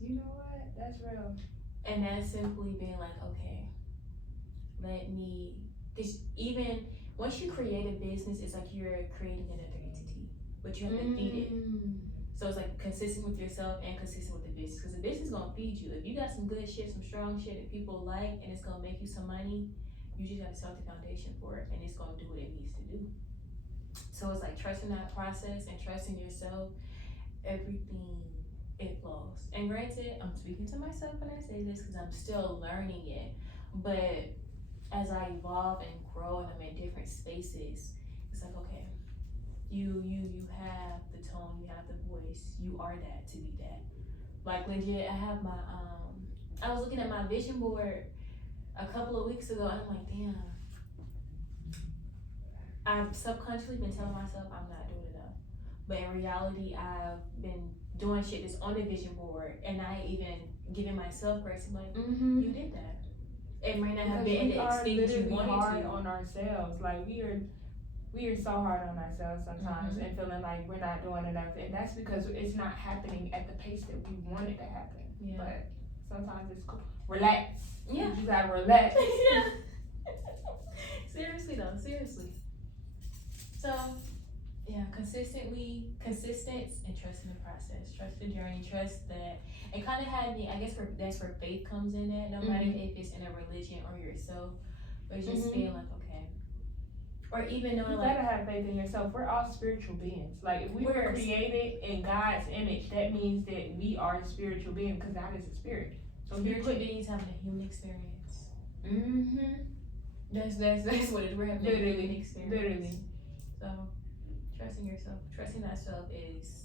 You know what? That's real. And that's simply being like, okay, let me, because even once you create a business, it's like you're creating another entity, but you have to feed it. So it's like consistent with yourself and consistent with the business, because the business is gonna feed you. If you got some good shit, some strong shit that people like, and it's gonna make you some money, you just gotta start the foundation for it, and it's gonna do what it needs to do. So it's like trusting that process and trusting yourself. Everything, it flows. And granted, I'm speaking to myself when I say this because I'm still learning it. But as I evolve and grow and I'm in different spaces, it's like, okay, you have the tone, you have the voice, you are that to be that. Like legit, I have my I was looking at my vision board a couple of weeks ago and I'm like, damn, I've subconsciously been telling myself I'm not doing enough. But in reality, I've been doing shit that's on the vision board, and I even giving myself grace. I'm like, you did that. It may not have been the extent you wanted hard to. on ourselves. Like we are so hard on ourselves sometimes, and feeling like we're not doing enough, and that's because it's not happening at the pace that we want it to happen. Yeah. But sometimes it's cool. Relax. Yeah. You gotta relax. Yeah. Seriously though, seriously. So, yeah, consistent and trust in the process, trust the journey, trust that, and kind of had me, I guess that's where faith comes in at, no matter if it's in a religion or yourself, but just being like, okay, or even knowing you like, gotta have faith in yourself. We're all spiritual beings. Like if we were created in God's image, that means that we are a spiritual being because God is a spirit. So spiritual beings having a human experience. That's what it is. We're having a human experience. Literally. So, trusting yourself, trusting thyself is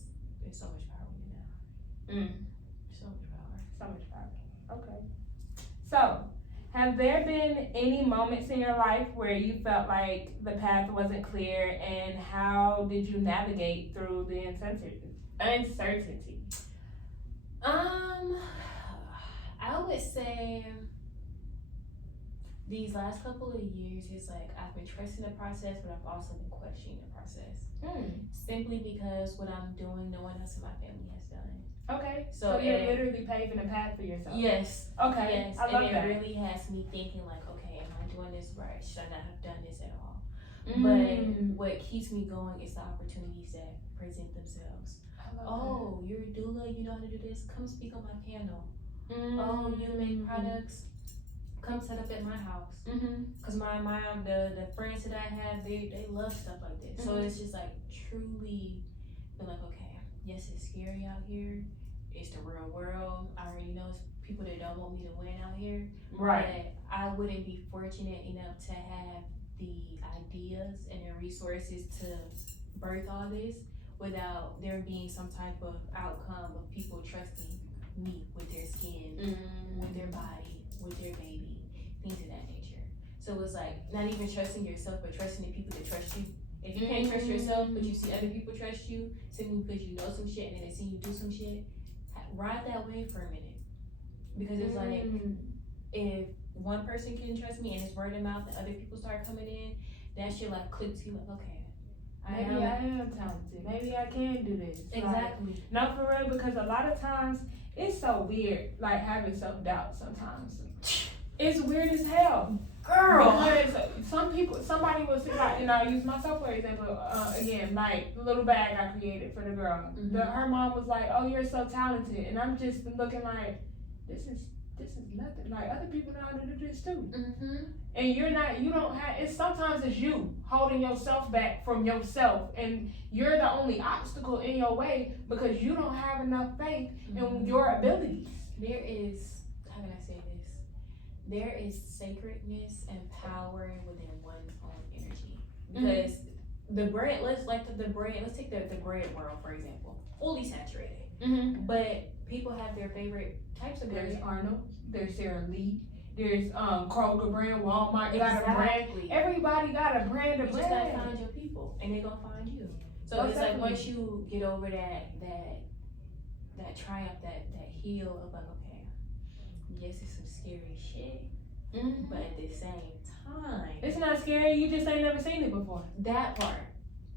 so much power in that. So much power. So much power. Okay. So, have there been any moments in your life where you felt like the path wasn't clear, and how did you navigate through the uncertainty? I would say these last couple of years, it's like I've been trusting the process, but I've also been questioning the process. Simply because what I'm doing, no one else in my family has done. Okay. So you're literally paving a path for yourself. Yes. Okay. Yes. I love and that. it really has me thinking like, okay, am I doing this right? Should I not have done this at all? But what keeps me going is the opportunities that present themselves. Oh, you're a doula, you know how to do this? Come speak on my panel. Oh, you make products? Come set up at my house. Cause my the friends that I have, they love stuff like this. So it's just like truly been like, okay, yes, it's scary out here. It's the real world. I already know it's people that don't want me to win out here. Right. But I wouldn't be fortunate enough to have the ideas and the resources to birth all this without there being some type of outcome of people trusting me with their skin, with their body, with their baby, things of that nature. So it's like not even trusting yourself, but trusting the people that trust you. If you can't trust yourself, but you see other people trust you, simply because you know some shit and then they see you do some shit, ride that wave for a minute. Because it's like, if one person can trust me and it's word of mouth and other people start coming in, that shit like clicks you like, okay. Maybe I am talented. Maybe I can do this. Exactly. Like, not for real, because a lot of times it's so weird, like having self-doubt sometimes. It's weird as hell. Girl. Because somebody was like, and I'll use myself for example, again, like the little bag I created for the girl. Her mom was like, oh, you're so talented. And I'm just looking like, this is nothing. Like other people know how to do this too. And sometimes it's you holding yourself back from yourself, and you're the only obstacle in your way because you don't have enough faith in your abilities. There is, how can I say this? There is sacredness and power within one's own energy. Because the bread, let's take the bread world for example, fully saturated. But people have their favorite types of bread. There's Arnold's, there's Sara Lee, there's Kroger brand, Walmart got a brand. Everybody got a brand of bread. You just gotta find your people, and they're gonna find you. So it's like once you get over that triumph, that heel of like, okay, yes, it's some scary shit, but at the same time, it's not scary. You just ain't never seen it before. That part,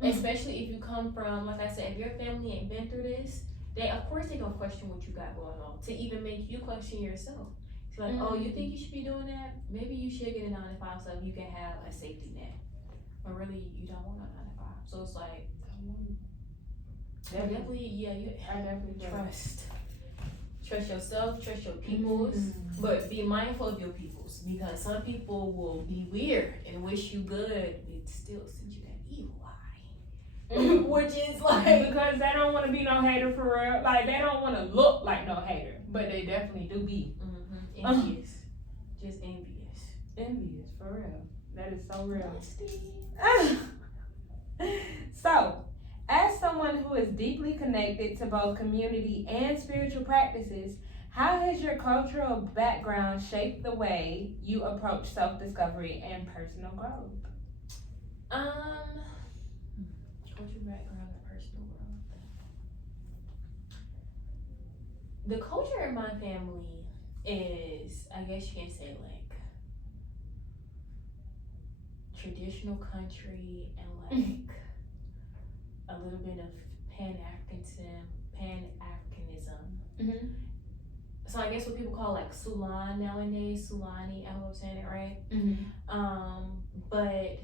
especially if you come from, like I said, if your family ain't been through this, they gonna question what you got going on to even make you question yourself. It's like, oh, you think you should be doing that? Maybe you should get a 9 to 5 so you can have a safety net. But really, you don't want a 9 to 5. So it's like, I definitely trust yourself, trust your peoples, but be mindful of your peoples, because some people will be weird and wish you good, it still sends you that evil eye. Which is like, because they don't want to be no hater for real. Like, they don't want to look like no hater, but they definitely do be envious. Just envious. Envious, for real. That is so real. Nasty. So, as someone who is deeply connected to both community and spiritual practices, how has your cultural background shaped the way you approach self-discovery and personal growth? Cultural background and personal growth. The culture in my family is, I guess you can say, like traditional country and like a little bit of Pan-Africanism. So I guess what people call like Sulan nowadays, Sulani, I hope I'm saying it right. But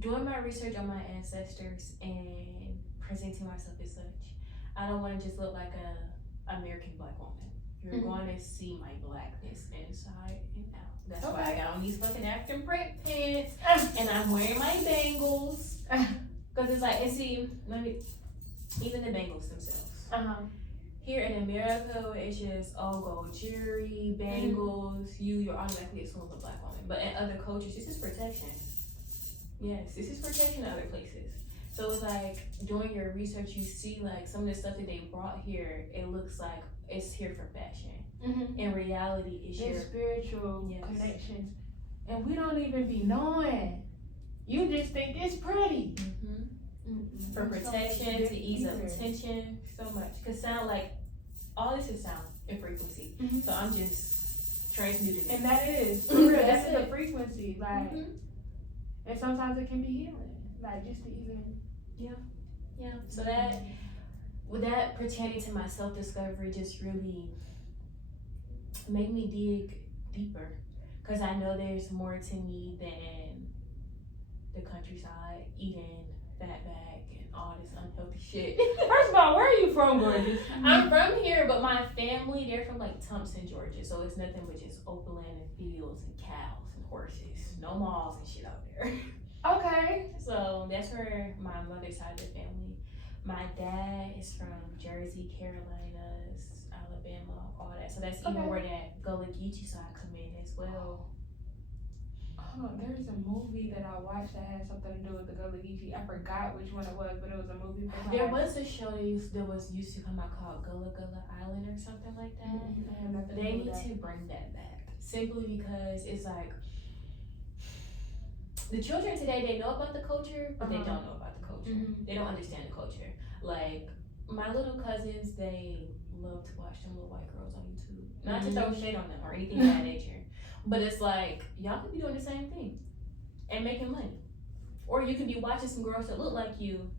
doing my research on my ancestors and presenting myself as such, I don't want to just look like a American Black woman. You're going to see my blackness inside and out. That's why I got on these fucking African print pants and I'm wearing my bangles. Cause it's like, and see, even the bangles themselves. Here in America, it's just gold jewelry, bangles. You're automatically assumed a Black woman. But in other cultures, this is protection. Yes, this is protection in other places. So it's like doing your research, you see like some of the stuff that they brought here. It looks like it's here for fashion. In reality, it's your spiritual connections, and we don't even be knowing. You just think it's pretty. For protection, to ease up tension, so much. Cause sound like, all this is sound and frequency. So I'm just transmuting it. And that is, for real, that's the frequency. Like, and sometimes it can be healing. Like, just to even, So that pertaining to my self-discovery just really made me dig deeper. Cause I know there's more to me than the countryside, eating fatback and all this unhealthy shit. First of all, where are you from, gorgeous? I'm from here, but my family, they're from like Thompson, Georgia. So it's nothing but just open land and fields and cows and horses. No malls and shit out there. Okay. So that's where my mother's side of the family. My dad is from Jersey, Carolinas, Alabama, all that. So that's even where that Gullah Geechee side come in as well. There's a movie that I watched that had something to do with the Gullah Geechee. I forgot which one it was, but it was a movie. There was a show that used to come out called Gullah Island or something like that. They need to bring that back. Simply because it's like, the children today, they know about the culture, but they don't know about the culture. They don't understand the culture. Like, my little cousins, they love to watch them little white girls on YouTube. Not to throw shade on them or anything of that nature. But it's like, y'all could be doing the same thing and making money. Or you could be watching some girls that look like you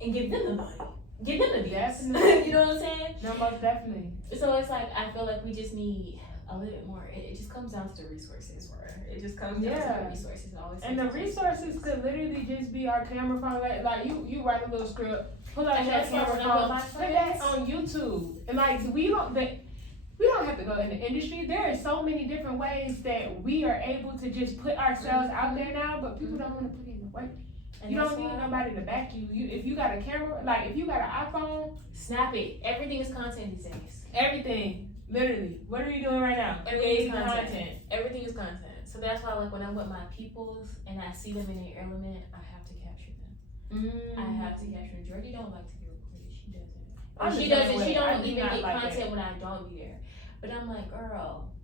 and give them the money. Give them the views. You know what I'm saying? No, most definitely. So it's like, I feel like we just need a little bit more. It just comes down to the resources. It just comes down to the resources. And the resources could literally just be our camera phone. Like you write a little script, pull out your camera phone, put that on YouTube. And like, we don't have to go in the industry. There are so many different ways that we are able to just put ourselves out there now, but people don't want to put in the work. You don't need nobody to back you. If you got a camera, like if you got an iPhone, snap it. Everything is content these days. Everything. Literally. What are you doing right now? Everything is content. Everything is content. So that's why, like, when I'm with my peoples and I see them in their element, I have to capture them. I have to capture them. Jordy don't like to be recorded. She doesn't. She don't even get content when I don't be there. But I'm like, girl,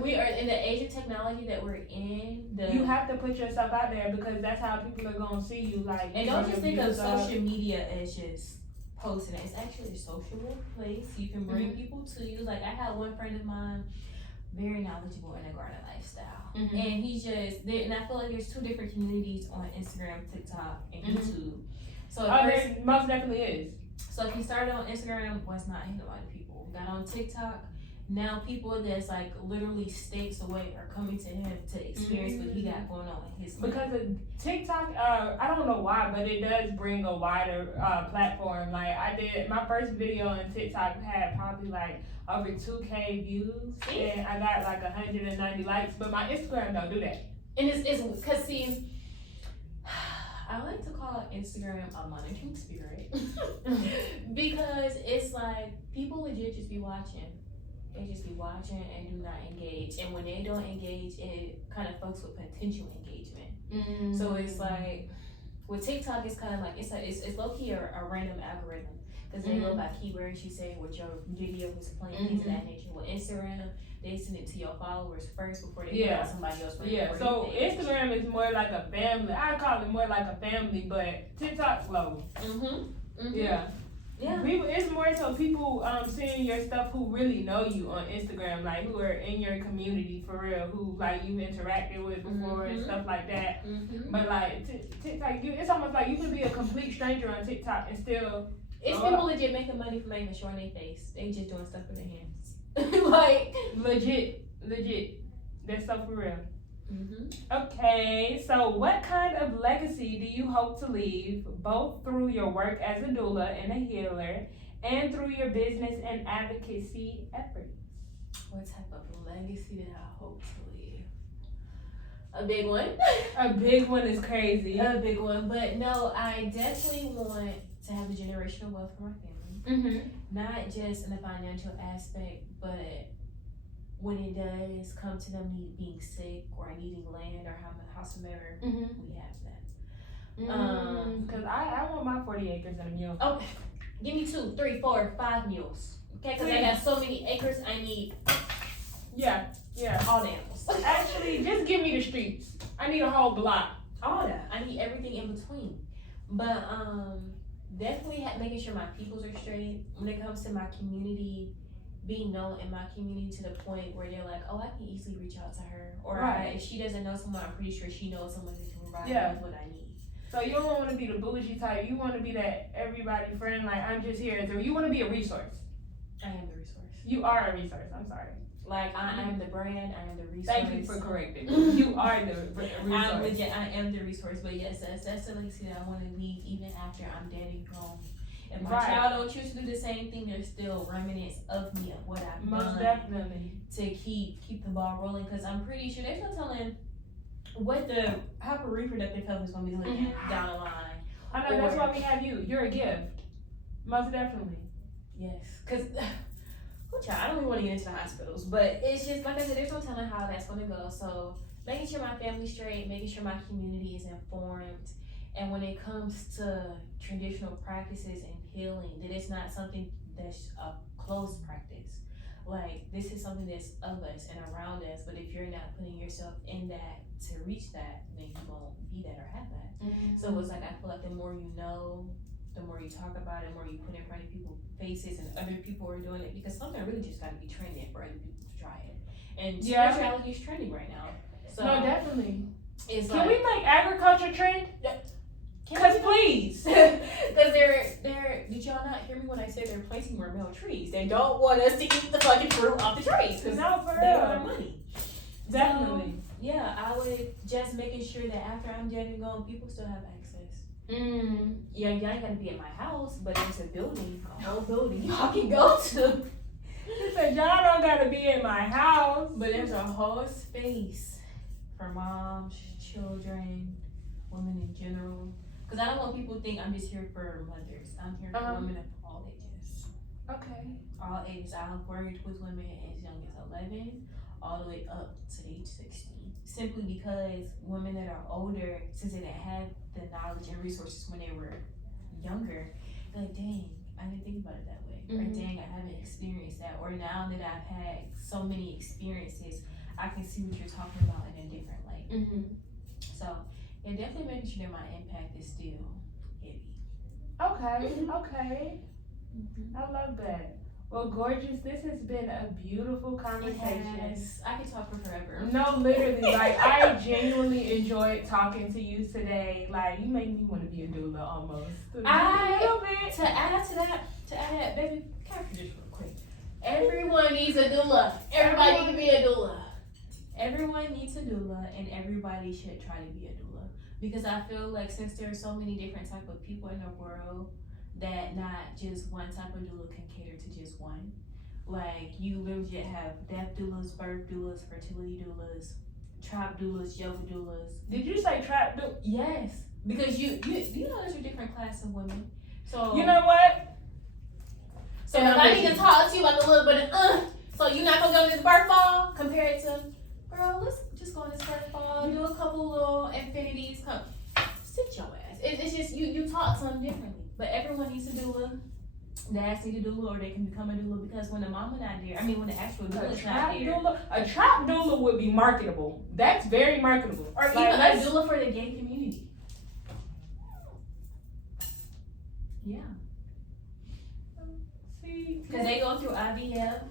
We are in the age of technology that we're in. You have to put yourself out there because that's how people are gonna see you. Like, and don't just think of social media as just posting. It's actually a social place. You can bring people to you. Like I had one friend of mine, very knowledgeable in the garden lifestyle, and he just and I feel like there's two different communities on Instagram, TikTok, and YouTube. So there most definitely is. So if he started on Instagram, was not hitting a lot of people. Got on TikTok. Now people that's like literally states away are coming to him to experience what he got going on in his life. Because of TikTok, I don't know why, but it does bring a wider platform. Like I did, my first video on TikTok had probably like over 2K views, and I got like 190 likes. But my Instagram don't do that. And it's because see, I like to call Instagram a monitoring spirit because it's like people legit just be watching. They just be watching and do not engage. And when they don't engage, it kind of fucks with potential engagement. So it's like, with TikTok, it's kind of like, it's low-key a random algorithm. Because they go by keywords you say what your video was playing, things of that nature. With Instagram, they send it to your followers first before they put it on somebody else. So Instagram is more like a family. I call it more like a family, but TikTok's slow. Yeah. People, it's more so people seeing your stuff who really know you on Instagram, like who are in your community for real, who like you've interacted with before and stuff like that. But like TikTok, it's almost like you can be a complete stranger on TikTok and still. It's people legit making money from not even showing their face. They just doing stuff with their hands. Like legit. That's stuff for real. Okay, so what kind of legacy do you hope to leave, both through your work as a doula and a healer, and through your business and advocacy efforts? What type of legacy did I hope to leave? A big one. A big one is crazy. A big one, but no, I definitely want to have a generational wealth for my family. Not just in the financial aspect, but when it does come to them being sick or needing land or howsoever, we have that. Because I want my 40 acres and a mule. Okay, give me 2, 3, 4, 5 mules. Okay, because I got so many acres, I need all the animals. Actually, just give me the streets. I need a whole block. All that. I need everything in between. But definitely making sure my peoples are straight. When it comes to my community, being known in my community to the point where they're like, oh, I can easily reach out to her. Or if she doesn't know someone, I'm pretty sure she knows someone who can provide me with what I need. So you don't want to be the bougie type. You want to be that everybody friend, like, I'm just here. So you want to be a resource. I am the resource. You are a resource. I'm sorry. Like, I am the brand. I am the resource. Thank you for correcting me. You are the resource. I am the resource. But yes, that's the legacy that I want to leave even after I'm dead and gone. If my child don't choose to do the same thing, there's still remnants of me of what I've done. Most definitely. To keep the ball rolling, because I'm pretty sure they're still telling how reproductive health is going to be looking down the line. I know, that's why we have you. You're a gift. Most definitely. Yes, because I don't even want to get into the hospitals, but it's just like I said, there's no telling how that's going to go. So making sure my family's straight, making sure my community is informed, and when it comes to traditional practices and healing, that it's not something that's a closed practice. Like, this is something that's of us and around us, but if you're not putting yourself in that to reach that, then you won't be that or have that. So it's like, I feel like the more you know, the more you talk about it, the more you put in front of people's faces and other people are doing it, because something really just got to be trending for other people to try it. And spirituality is trending right now. So no, definitely. Can we make agriculture trend? Because please. Because they're, did y'all not hear me when I said they're planting more male trees? They don't want us to eat the fucking fruit off the trees. Because no, for they real. want our money. Definitely. So, yeah, I would just making sure that after I'm dead and gone, people still have access. Yeah, y'all ain't gotta be at my house, but there's a building, a whole building y'all can go to. She said, y'all don't gotta be in my house. But there's a whole space for moms, children, women in general. Because I don't want people to think I'm just here for mothers. I'm here for women of all ages. Okay. All ages. I've worked with women as young as 11 all the way up to age 16. Simply because women that are older, since they didn't have the knowledge and resources when they were younger, they're like, dang, I didn't think about it that way. Or Mhm. dang, I haven't experienced that. Or now that I've had so many experiences, I can see what you're talking about in a different light. Mm-hmm. So, yeah, definitely making sure that my impact is still heavy. Okay, okay. Mm-hmm. I love that. Well, gorgeous, this has been a beautiful conversation. Yes, I could talk for forever. No, literally, like, I genuinely enjoyed talking to you today. Like, you make me want to be a doula almost. A little bit. To add to that, baby, capture this real quick. Everyone needs a doula. Everybody needs to be a doula. Everyone needs a doula, and everybody should try to be a doula. Because I feel like since there are so many different type of people in the world, that not just one type of doula can cater to just one. Like, you literally have death doulas, birth doulas, fertility doulas, tribe doulas, yoga doulas. Did you say trap doula? Yes, because you know there's a different class of women. So You know what? So And if I'm I with need you. to talk to you like a little bit of so you're not gonna go on this birth ball compared to, girl, let's just go on this birth ball, do a couple little infinities, come sit your ass. It's just you talk to them differently. But everyone needs a doula. Dads need a doula, or they can become a doula, because when the mama not there, when the actual doula is not there, A trap doula would be marketable. That's very marketable. or Like, even a let's- doula for the gay community. Yeah, See, because they go through IVF,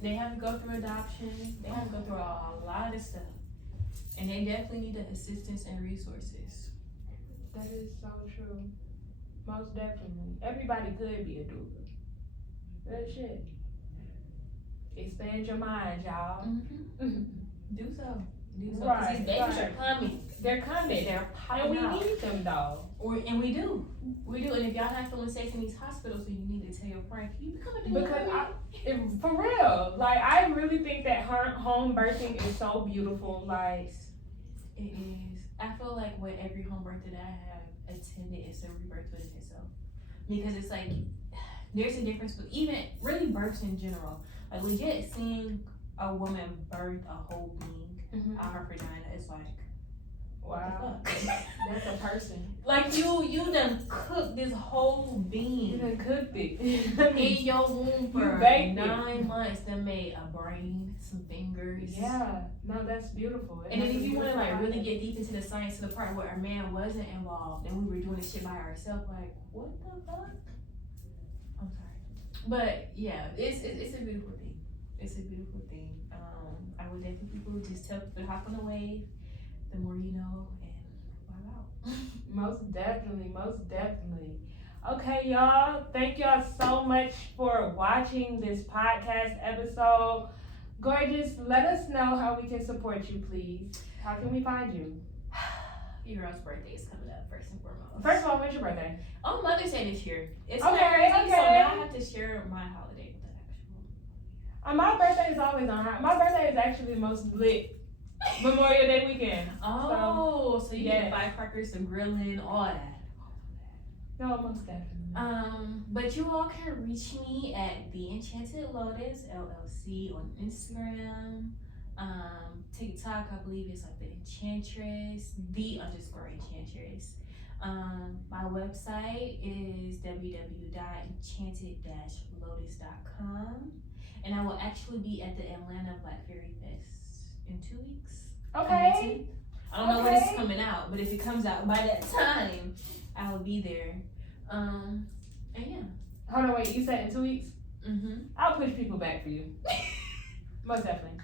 they have to go through adoption, they have to go through a lot of stuff, and they definitely need the assistance and resources. that is so true. Most definitely. Everybody could be a doula. That shit. Expand your mind, y'all. Mm-hmm. Do so. Because Right, these babies right. are coming. They're coming. They're And popping we out. need them, though. And we do. And if y'all not feeling safe in these hospitals, then you need to tell your friend, can you become a doula? Because for real, like, I really think that home birthing is so beautiful. Like, It is. I feel like with every home birth that I have attended, it's a rebirth within itself. Because it's like, there's a difference, but even really births in general. Like, legit seeing a woman birth a whole being out her vagina is like, wow. what the fuck? That's a person. Like, you done cooked this whole You being done cooked it. in your womb You for baked it. 9 months, then made a brain, some fingers. Yeah. No, that's beautiful. And then That's if a you want to beautiful like really process. get deep into the science to the part where a man wasn't involved and we were doing this shit by ourselves, like, what the fuck? I'm sorry. But yeah, it's a beautiful thing. It's a beautiful thing. I would definitely people just tell people to hop on the wave. The more you know, and wow out. Most definitely, most definitely. Okay, y'all. Thank y'all so much for watching this podcast episode. Gorgeous, let us know how we can support you, please. How can we find you? Your girl's birthday is coming up first and foremost. First of all, when's your birthday? On Mother's Day this year. It's Okay, crazy, so okay. now I have to share my holiday with the actual. My birthday is always on high. My birthday is actually the most lit Memorial Day weekend. Oh, so you yeah. get firecrackers, some grilling, all that. No, most definitely. But you all can reach me at The Enchanted Lotus LLC on Instagram, TikTok. I believe it's like The Enchantress, _Enchantress. My website is www.enchanted-lotus.com, and I will actually be at the Atlanta Black Fairy Fest in 2 weeks. Okay. I don't know when it's Okay. coming out, but if it comes out by that time, I will be there. And yeah. Hold on, wait. You said in 2 weeks? Mm-hmm. I'll push people back for you. Most definitely.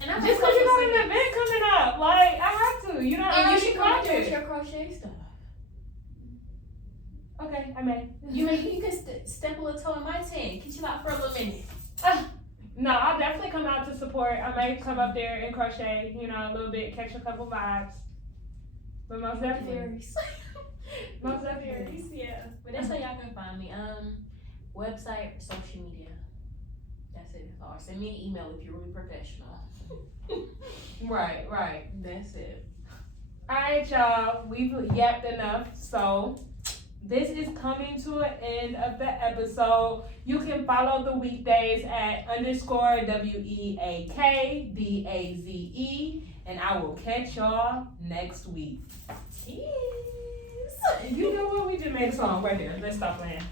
And I'm Just because you got an event coming up, like, I have to. You know, and you should come come up there with your crochet stuff. Okay, I may. You can step a little toe in my tent. Get you out for a little minute. No, I'll definitely come out to support. I might come up there and crochet, you know, a little bit, catch a couple vibes. But most definitely. Most definitely. Yeah. But that's how y'all can find me. Website, social media. That's it. Or send me an email if you're really professional. Right. That's it. Alright, y'all. We've yapped enough, so this is coming to an end of the episode. You can follow the weekdays at _WEAKDAZE, and I will catch y'all next week. Cheers. You know what? We just made a song right there. Let's stop playing.